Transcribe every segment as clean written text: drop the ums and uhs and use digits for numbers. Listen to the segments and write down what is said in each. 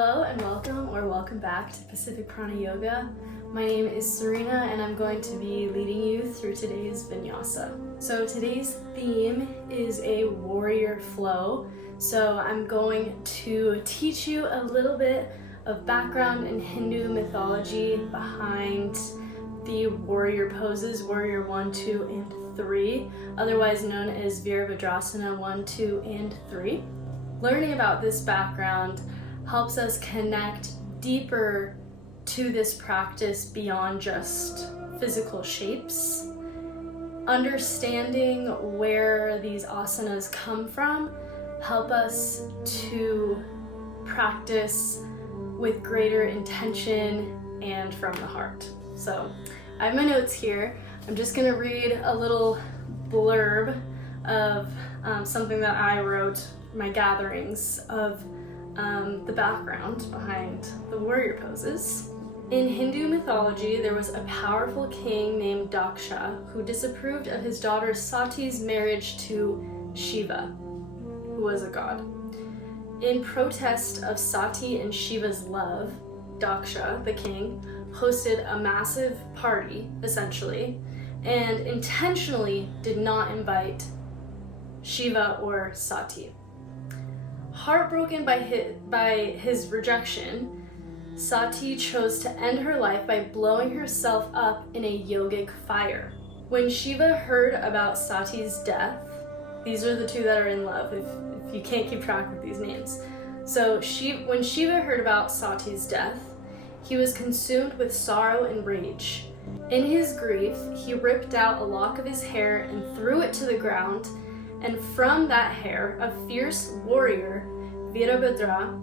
Hello and welcome back to Pacific Prana Yoga. My name is Cyrena and I'm going to be leading you through today's vinyasa. So today's theme is a warrior flow. So I'm going to teach you a little bit of background in Hindu mythology behind the warrior poses, warrior 1, 2, and 3, otherwise known as Virabhadrasana 1, 2, and 3. Learning about this background helps us connect deeper to this practice beyond just physical shapes. Understanding where these asanas come from help us to practice with greater intention and from the heart. So I have my notes here. I'm just going to read a little blurb of something that I wrote, my gatherings of the background behind the warrior poses. In Hindu mythology, there was a powerful king named Daksha who disapproved of his daughter Sati's marriage to Shiva, who was a god. In protest of Sati and Shiva's love, Daksha, the king, hosted a massive party, essentially, and intentionally did not invite Shiva or Sati. Heartbroken by his rejection, Sati chose to end her life by blowing herself up in a yogic fire. When Shiva heard about Sati's death, these are the two that are in love, if you can't keep track of these names. So when Shiva heard about Sati's death, he was consumed with sorrow and rage. In his grief, he ripped out a lock of his hair and threw it to the ground, and from that hair, a fierce warrior, Virabhadra,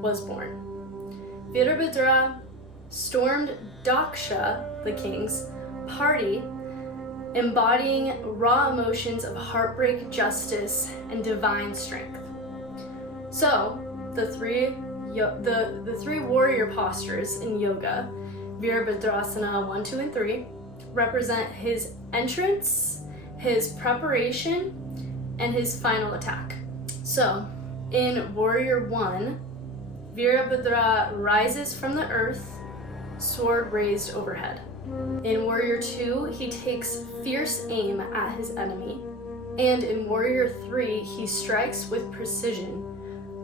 was born. Virabhadra stormed Daksha, the king's, party, embodying raw emotions of heartbreak, justice, and divine strength. So, the three warrior postures in yoga, Virabhadrasana 1, 2, and 3, represent his entrance, his preparation, and his final attack. So, in Warrior 1, Virabhadra rises from the earth, sword raised overhead. In Warrior 2, he takes fierce aim at his enemy. And in Warrior 3, he strikes with precision,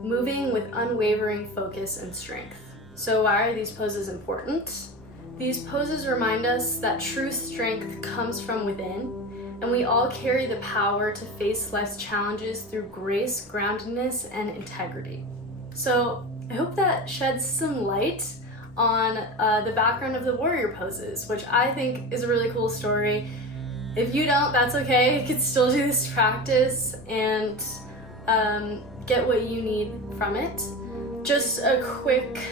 moving with unwavering focus and strength. So why are these poses important? These poses remind us that true strength comes from within, and we all carry the power to face life's challenges through grace, groundedness, and integrity. So I hope that sheds some light on the background of the warrior poses, which I think is a really cool story. If you don't, that's okay. You can still do this practice and get what you need from it. Just a quick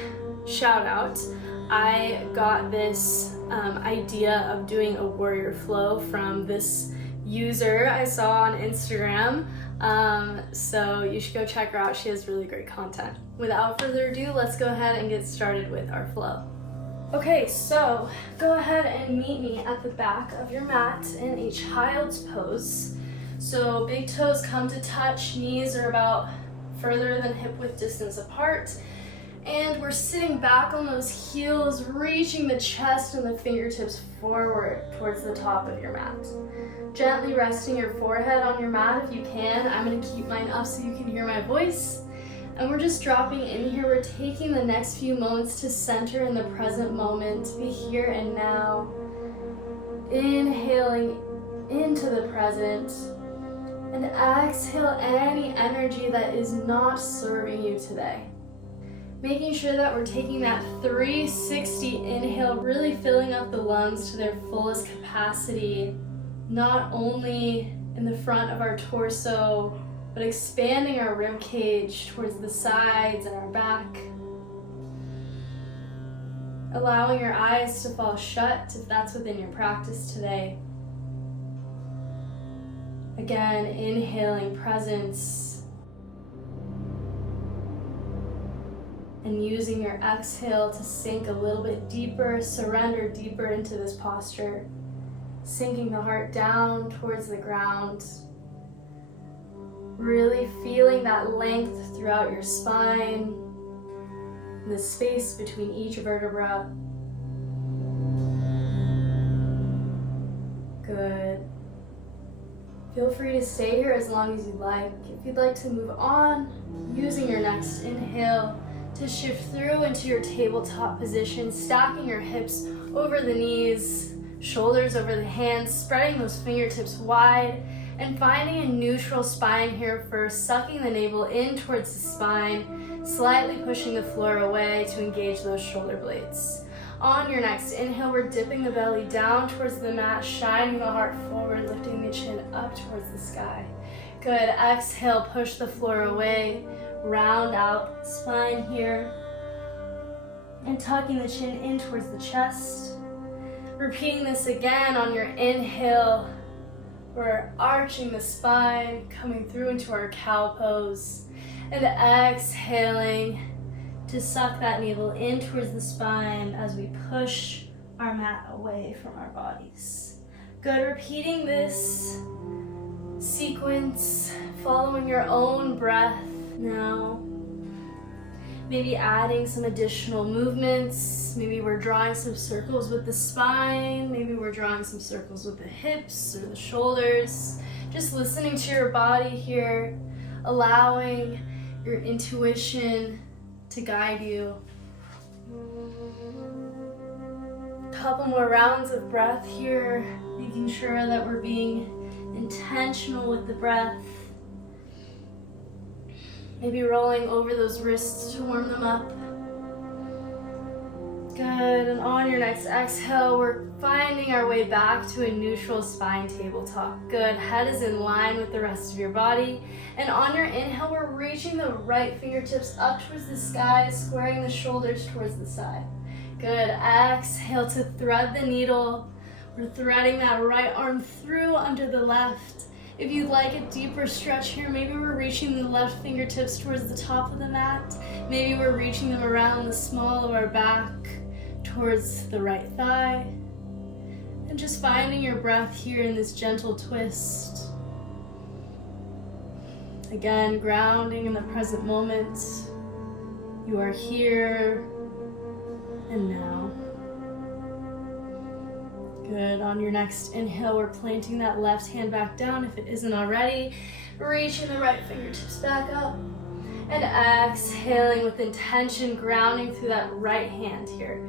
shout out. I got this idea of doing a warrior flow from this user I saw on Instagram. So you should go check her out. She has really great content. Without further ado, let's go ahead and get started with our flow. Okay, so go ahead and meet me at the back of your mat in a child's pose. So big toes come to touch, knees are about further than hip width distance apart. And we're sitting back on those heels, reaching the chest and the fingertips forward towards the top of your mat. Gently resting your forehead on your mat if you can. I'm going to keep mine up so you can hear my voice. And we're just dropping in here. We're taking the next few moments to center in the present moment, to be here and now. Inhaling into the present. And exhale any energy that is not serving you today. Making sure that we're taking that 360 inhale, really filling up the lungs to their fullest capacity, not only in the front of our torso, but expanding our rib cage towards the sides and our back. Allowing your eyes to fall shut if that's within your practice today. Again, inhaling presence. And using your exhale to sink a little bit deeper, surrender deeper into this posture, sinking the heart down towards the ground, really feeling that length throughout your spine, the space between each vertebra. Good. Feel free to stay here as long as you like. If you'd like to move on, using your next inhale to shift through into your tabletop position, stacking your hips over the knees, shoulders over the hands, spreading those fingertips wide, and finding a neutral spine here first, sucking the navel in towards the spine, slightly pushing the floor away to engage those shoulder blades. On your next inhale, we're dipping the belly down towards the mat, shining the heart forward, lifting the chin up towards the sky. Good. Exhale, push the floor away, round out spine here, and tucking the chin in towards the chest. Repeating this again on your inhale, we're arching the spine, coming through into our cow pose, and exhaling to suck that navel in towards the spine as we push our mat away from our bodies. Good. Repeating this sequence, following your own breath now. Maybe adding some additional movements. Maybe we're drawing some circles with the spine. Maybe we're drawing some circles with the hips or the shoulders. Just listening to your body here, allowing your intuition to guide you. Couple more rounds of breath here, making sure that we're being intentional with the breath. Maybe rolling over those wrists to warm them up. Good. And on your next exhale, we're finding our way back to a neutral spine tabletop. Good. Head is in line with the rest of your body. And on your inhale, we're reaching the right fingertips up towards the sky, squaring the shoulders towards the side. Good. Exhale to thread the needle. We're threading that right arm through under the left. If you'd like a deeper stretch here, maybe we're reaching the left fingertips towards the top of the mat. Maybe we're reaching them around the small of our back towards the right thigh. And just finding your breath here in this gentle twist. Again, grounding in the present moment. You are here and now. Good. On your next inhale, we're planting that left hand back down if it isn't already. Reaching the right fingertips back up. And exhaling with intention, grounding through that right hand here.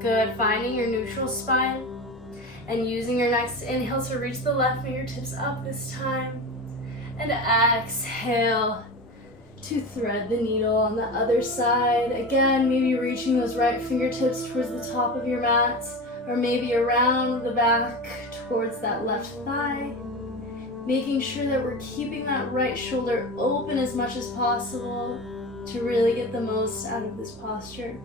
Good. Finding your neutral spine. And using your next inhale to reach the left fingertips up this time. And exhale to thread the needle on the other side. Again, maybe reaching those right fingertips towards the top of your mat. Or maybe around the back towards that left thigh. Making sure that we're keeping that right shoulder open as much as possible to really get the most out of this posture.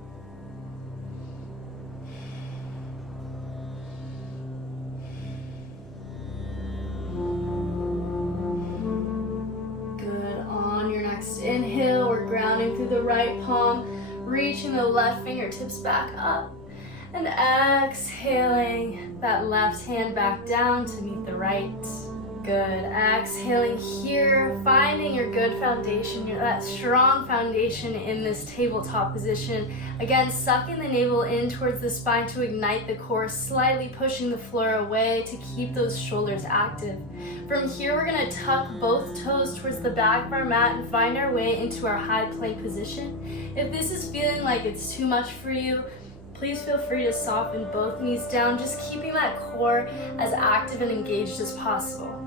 Good. On your next inhale, we're grounding through the right palm, reaching the left fingertips back up. And exhaling that left hand back down to meet the right. Good. Exhaling here, finding your good foundation, that strong foundation in this tabletop position. Again, sucking the navel in towards the spine to ignite the core, slightly pushing the floor away to keep those shoulders active. From here, we're going to tuck both toes towards the back of our mat and find our way into our high plank position. If this is feeling like it's too much for you, please feel free to soften both knees down, just keeping that core as active and engaged as possible.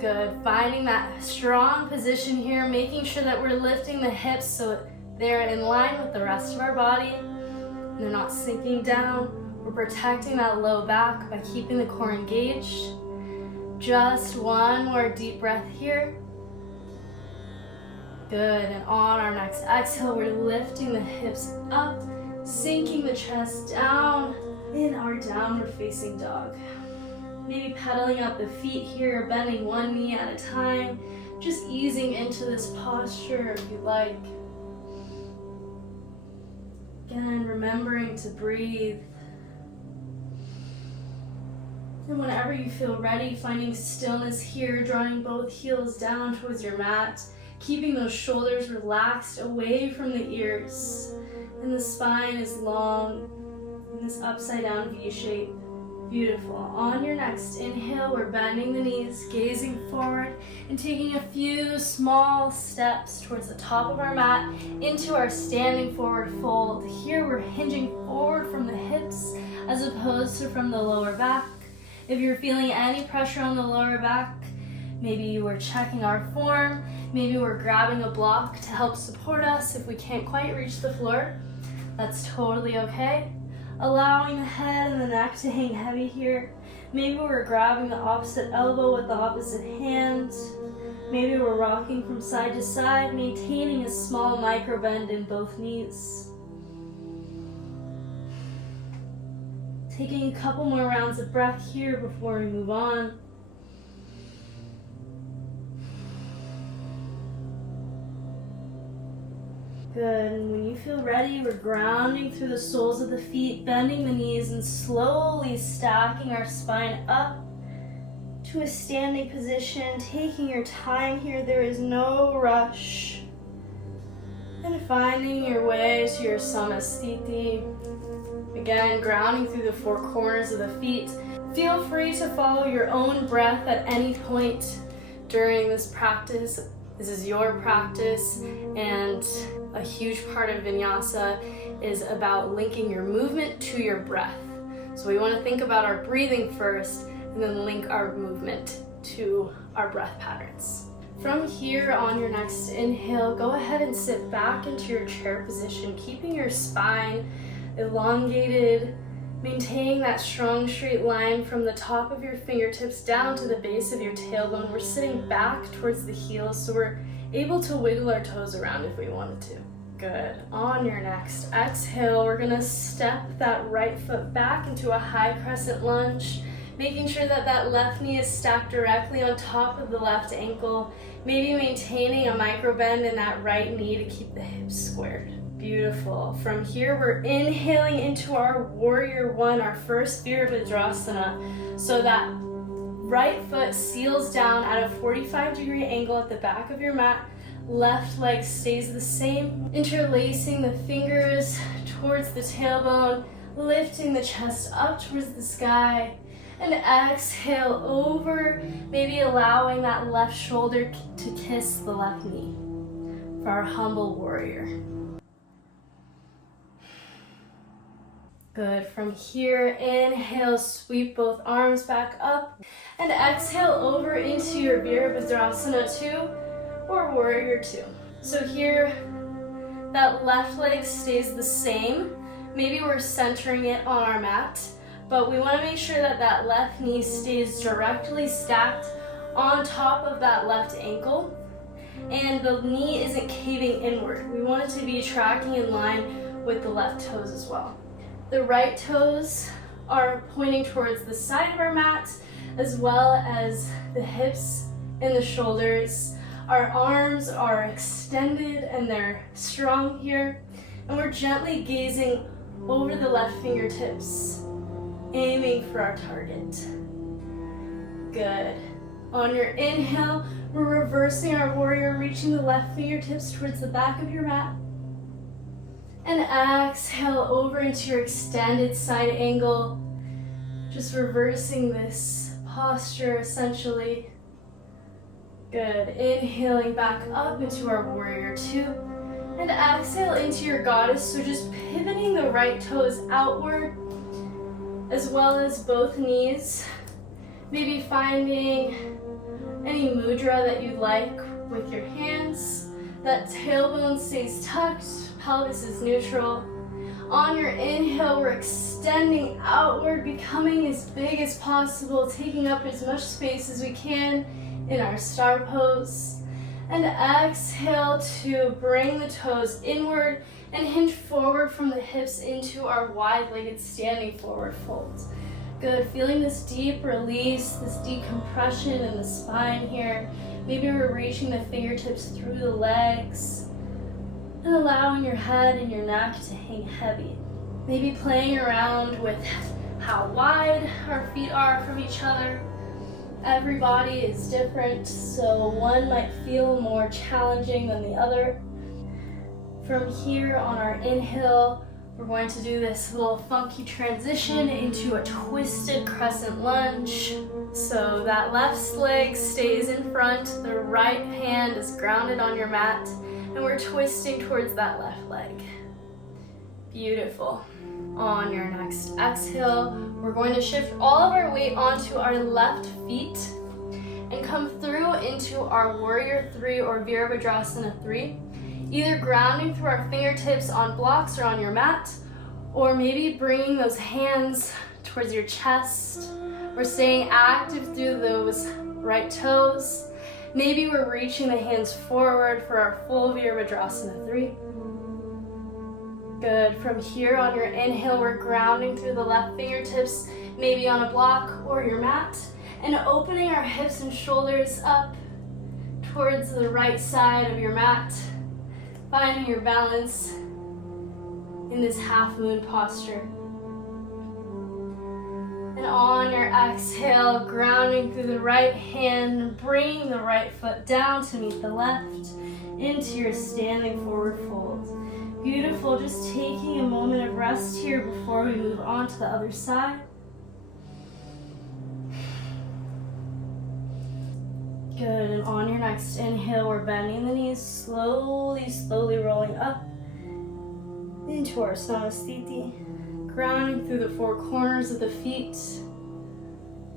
Good. Finding that strong position here, making sure that we're lifting the hips so they're in line with the rest of our body. And they're not sinking down. We're protecting that low back by keeping the core engaged. Just one more deep breath here. Good. And on our next exhale, we're lifting the hips up, sinking the chest down in our downward facing dog. Maybe pedaling up the feet here, bending one knee at a time, just easing into this posture if you'd like. Again, remembering to breathe. And whenever you feel ready, finding stillness here, drawing both heels down towards your mat, keeping those shoulders relaxed away from the ears. And the spine is long in this upside down V shape. Beautiful. On your next inhale, we're bending the knees, gazing forward, and taking a few small steps towards the top of our mat into our standing forward fold. Here we're hinging forward from the hips as opposed to from the lower back. If you're feeling any pressure on the lower back, maybe we're checking our form, maybe we're grabbing a block to help support us if we can't quite reach the floor. That's totally okay. Allowing the head and the neck to hang heavy here. Maybe we're grabbing the opposite elbow with the opposite hand. Maybe we're rocking from side to side, maintaining a small micro bend in both knees. Taking a couple more rounds of breath here before we move on. Good, and when you feel ready, we're grounding through the soles of the feet, bending the knees, and slowly stacking our spine up to a standing position, taking your time here. There is no rush. And finding your way to your samasthiti. Again, grounding through the four corners of the feet. Feel free to follow your own breath at any point during this practice. This is your practice, and a huge part of vinyasa is about linking your movement to your breath. So we want to think about our breathing first and then link our movement to our breath patterns. From here, on your next inhale, go ahead and sit back into your chair position, keeping your spine elongated, maintaining that strong straight line from the top of your fingertips down to the base of your tailbone. We're sitting back towards the heels, so we're able to wiggle our toes around if we wanted to. Good. On your next exhale, we're gonna step that right foot back into a high crescent lunge, making sure that that left knee is stacked directly on top of the left ankle, maybe maintaining a micro bend in that right knee to keep the hips squared. Beautiful. From here, we're inhaling into our warrior one, our first Virabhadrasana. So that right foot seals down at a 45-degree angle at the back of your mat. Left leg stays the same. Interlacing the fingers towards the tailbone, lifting the chest up towards the sky. And exhale over, maybe allowing that left shoulder to kiss the left knee for our humble warrior. Good. From here, inhale, sweep both arms back up, and exhale over into your Virabhadrasana 2 or Warrior 2. So here, that left leg stays the same. Maybe we're centering it on our mat, but we want to make sure that that left knee stays directly stacked on top of that left ankle, and the knee isn't caving inward. We want it to be tracking in line with the left toes as well. The right toes are pointing towards the side of our mat, as well as the hips and the shoulders. Our arms are extended and they're strong here. And we're gently gazing over the left fingertips, aiming for our target. Good. On your inhale, we're reversing our warrior, reaching the left fingertips towards the back of your mat. And exhale over into your extended side angle. Just reversing this posture essentially. Good. Inhaling back up into our warrior 2. And exhale into your goddess. So just pivoting the right toes outward as well as both knees. Maybe finding any mudra that you'd like with your hands. That tailbone stays tucked. Pelvis is neutral. On your inhale, we're extending outward, becoming as big as possible, taking up as much space as we can in our star pose. And exhale to bring the toes inward and hinge forward from the hips into our wide-legged standing forward fold. Good, feeling this deep release, this decompression in the spine here. Maybe we're reaching the fingertips through the legs and allowing your head and your neck to hang heavy. Maybe playing around with how wide our feet are from each other. Every body is different, so one might feel more challenging than the other. From here on our inhale, we're going to do this little funky transition into a twisted crescent lunge. So that left leg stays in front, the right hand is grounded on your mat, and we're twisting towards that left leg. Beautiful. On your next exhale, we're going to shift all of our weight onto our left feet and come through into our Warrior 3 or Virabhadrasana 3, either grounding through our fingertips on blocks or on your mat, or maybe bringing those hands towards your chest. We're staying active through those right toes. Maybe we're reaching the hands forward for our full Virabhadrasana 3. Good. From here on your inhale, we're grounding through the left fingertips, maybe on a block or your mat, and opening our hips and shoulders up towards the right side of your mat, finding your balance in this half moon posture. And on your exhale, grounding through the right hand, bringing the right foot down to meet the left into your standing forward fold. Beautiful, just taking a moment of rest here before we move on to the other side. Good, and on your next inhale, we're bending the knees, slowly rolling up into our Samasthiti, grounding through the four corners of the feet,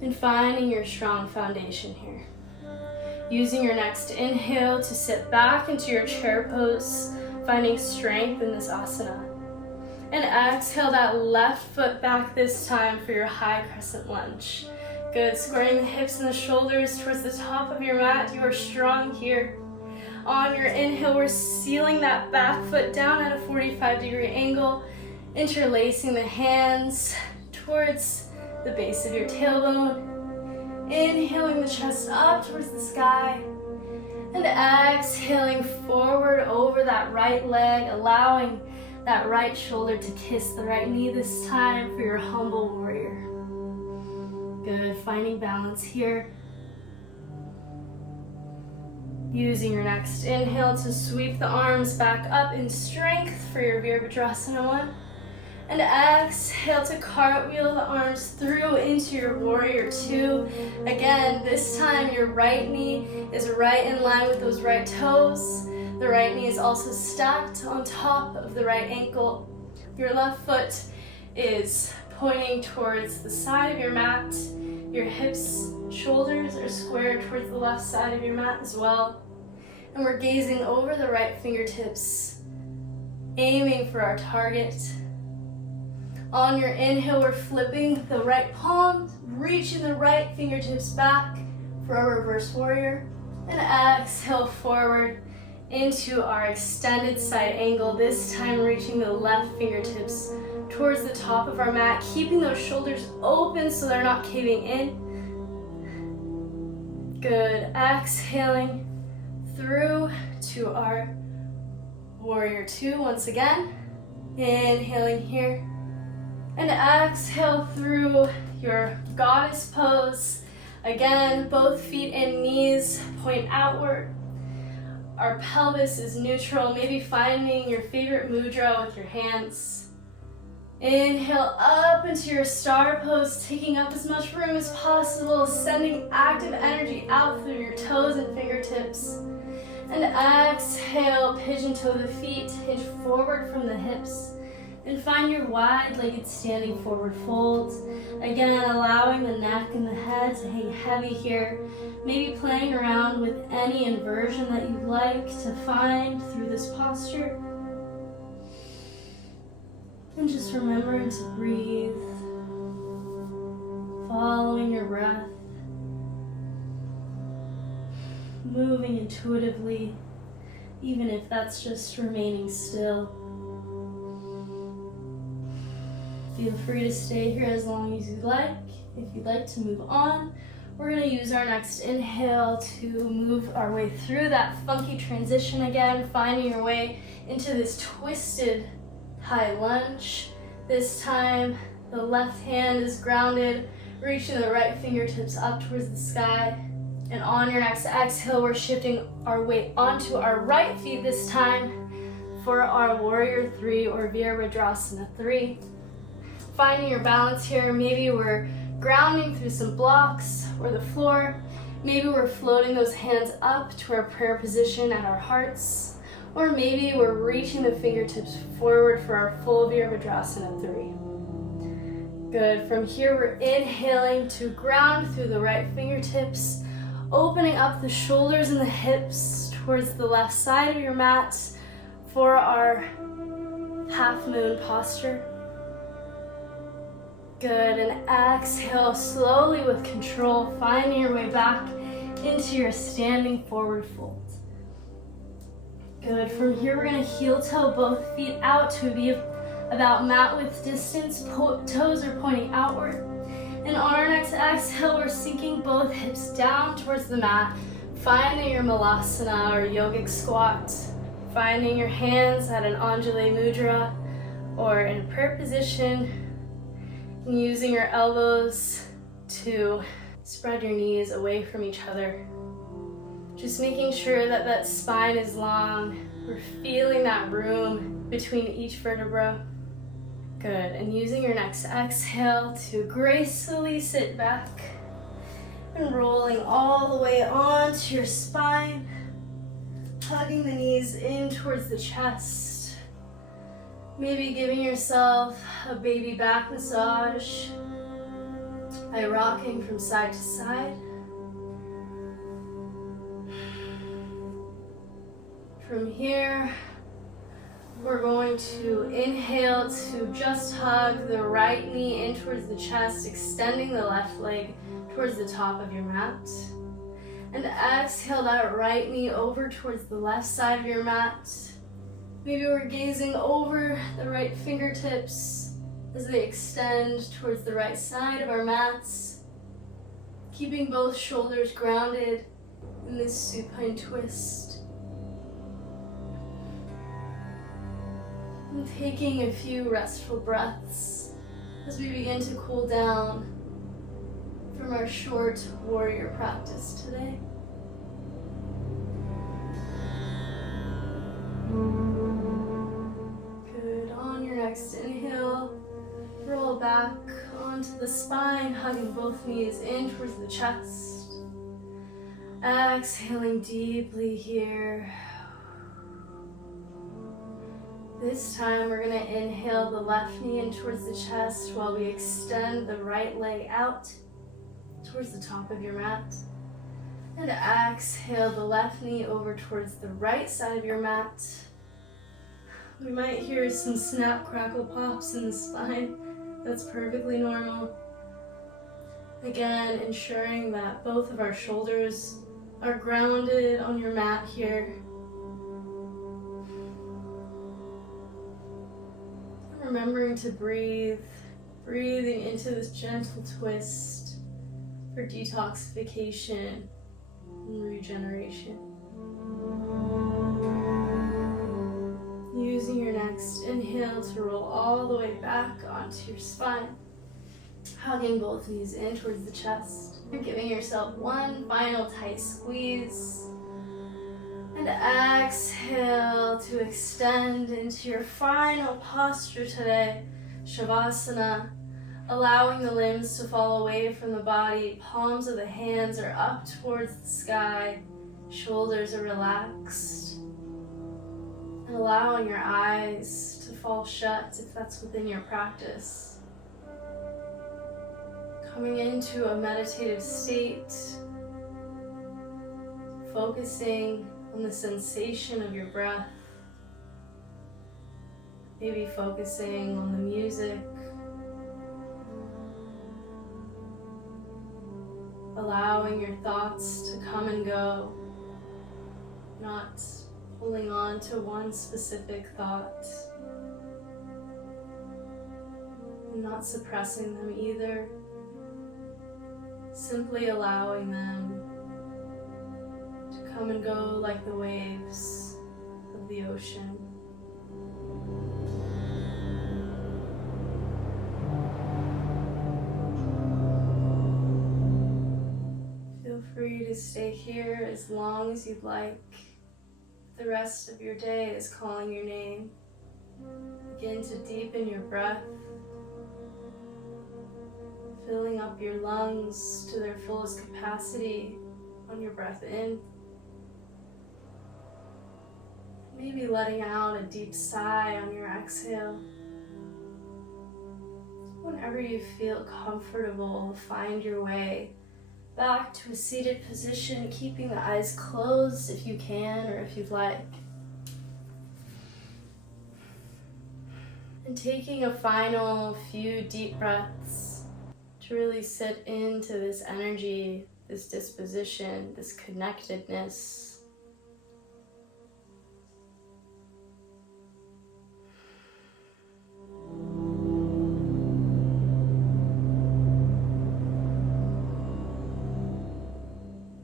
and finding your strong foundation here. Using your next inhale to sit back into your chair pose, finding strength in this asana. And exhale that left foot back this time for your high crescent lunge. Good, squaring the hips and the shoulders towards the top of your mat. You are strong here. On your inhale, we're sealing that back foot down at a 45-degree angle, interlacing the hands towards the base of your tailbone. Inhaling the chest up towards the sky. And exhaling forward over that right leg, allowing that right shoulder to kiss the right knee this time for your humble warrior. Good, finding balance here. Using your next inhale to sweep the arms back up in strength for your Virabhadrasana 1. And exhale to cartwheel the arms through into your Warrior 2. Again, this time your right knee is right in line with those right toes. The right knee is also stacked on top of the right ankle. Your left foot is pointing towards the side of your mat. Your hips, shoulders are squared towards the left side of your mat as well. And we're gazing over the right fingertips, aiming for our target. On your inhale, we're flipping the right palm, reaching the right fingertips back for our reverse warrior. And exhale forward into our extended side angle, this time reaching the left fingertips towards the top of our mat, keeping those shoulders open so they're not caving in. Good, exhaling through to our Warrior 2 once again. Inhaling here. And exhale through your goddess pose. Again, both feet and knees point outward. Our pelvis is neutral, maybe finding your favorite mudra with your hands. Inhale up into your star pose, taking up as much room as possible, sending active energy out through your toes and fingertips. And exhale, pigeon toe the feet, hinge forward from the hips. And find your wide-legged standing forward folds. Again, allowing the neck and the head to hang heavy here. Maybe playing around with any inversion that you'd like to find through this posture. And just remembering to breathe. Following your breath. Moving intuitively, even if that's just remaining still. Feel free to stay here as long as you'd like. If you'd like to move on, we're going to use our next inhale to move our way through that funky transition again, finding your way into this twisted high lunge. This time, the left hand is grounded, reaching the right fingertips up towards the sky. And on your next exhale, we're shifting our weight onto our right feet this time, for our warrior 3 or Virabhadrasana 3. Finding your balance here. Maybe we're grounding through some blocks or the floor. Maybe we're floating those hands up to our prayer position at our hearts. Or maybe we're reaching the fingertips forward for our full Virabhadrasana 3. Good. From here, we're inhaling to ground through the right fingertips, opening up the shoulders and the hips towards the left side of your mat for our half moon posture. Good, and exhale slowly with control, finding your way back into your standing forward fold. Good, from here we're gonna heel toe both feet out to be about mat width distance, toes are pointing outward. And on our next exhale, we're sinking both hips down towards the mat, finding your malasana or yogic squat, finding your hands at an Anjali mudra or in a prayer position, and using your elbows to spread your knees away from each other. Just making sure that that spine is long. We're feeling that room between each vertebra. Good, and using your next exhale to gracefully sit back and rolling all the way onto your spine, hugging the knees in towards the chest. Maybe giving yourself a baby back massage by rocking from side to side. From here, we're going to inhale to just hug the right knee in towards the chest, extending the left leg towards the top of your mat. And exhale that right knee over towards the left side of your mat. Maybe we're gazing over the right fingertips as they extend towards the right side of our mats, keeping both shoulders grounded in this supine twist. And taking a few restful breaths as we begin to cool down from our short warrior practice today. Good. On your next inhale, roll back onto the spine, hugging both knees in towards the chest. Exhaling deeply here. This time we're going to inhale the left knee in towards the chest while we extend the right leg out towards the top of your mat. And exhale the left knee over towards the right side of your mat. We might hear some snap, crackle, pops in the spine. That's perfectly normal. Again, ensuring that both of our shoulders are grounded on your mat here. Remembering to breathe, breathing into this gentle twist for detoxification and regeneration. Using your next inhale to roll all the way back onto your spine, hugging both knees in towards the chest. You're giving yourself one final tight squeeze. And exhale to extend into your final posture today, Shavasana, allowing the limbs to fall away from the body. Palms of the hands are up towards the sky, shoulders are relaxed. And allowing your eyes to fall shut if that's within your practice. Coming into a meditative state, focusing on the sensation of your breath, maybe focusing on the music, allowing your thoughts to come and go, not holding on to one specific thought, and not suppressing them either, simply allowing them come and go like the waves of the ocean. Feel free to stay here as long as you'd like. If the rest of your day is calling your name. Begin to deepen your breath, filling up your lungs to their fullest capacity on your breath in. Maybe letting out a deep sigh on your exhale. Whenever you feel comfortable, find your way back to a seated position, keeping the eyes closed if you can or if you'd like. And taking a final few deep breaths to really sit into this energy, this disposition, this connectedness.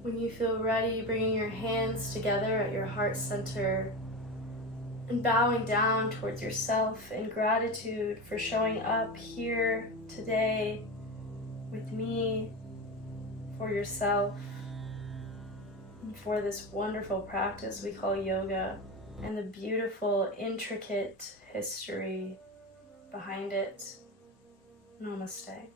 When you feel ready, bringing your hands together at your heart center and bowing down towards yourself in gratitude for showing up here today with me, for yourself, and for this wonderful practice we call yoga and the beautiful, intricate history behind it. Namaste.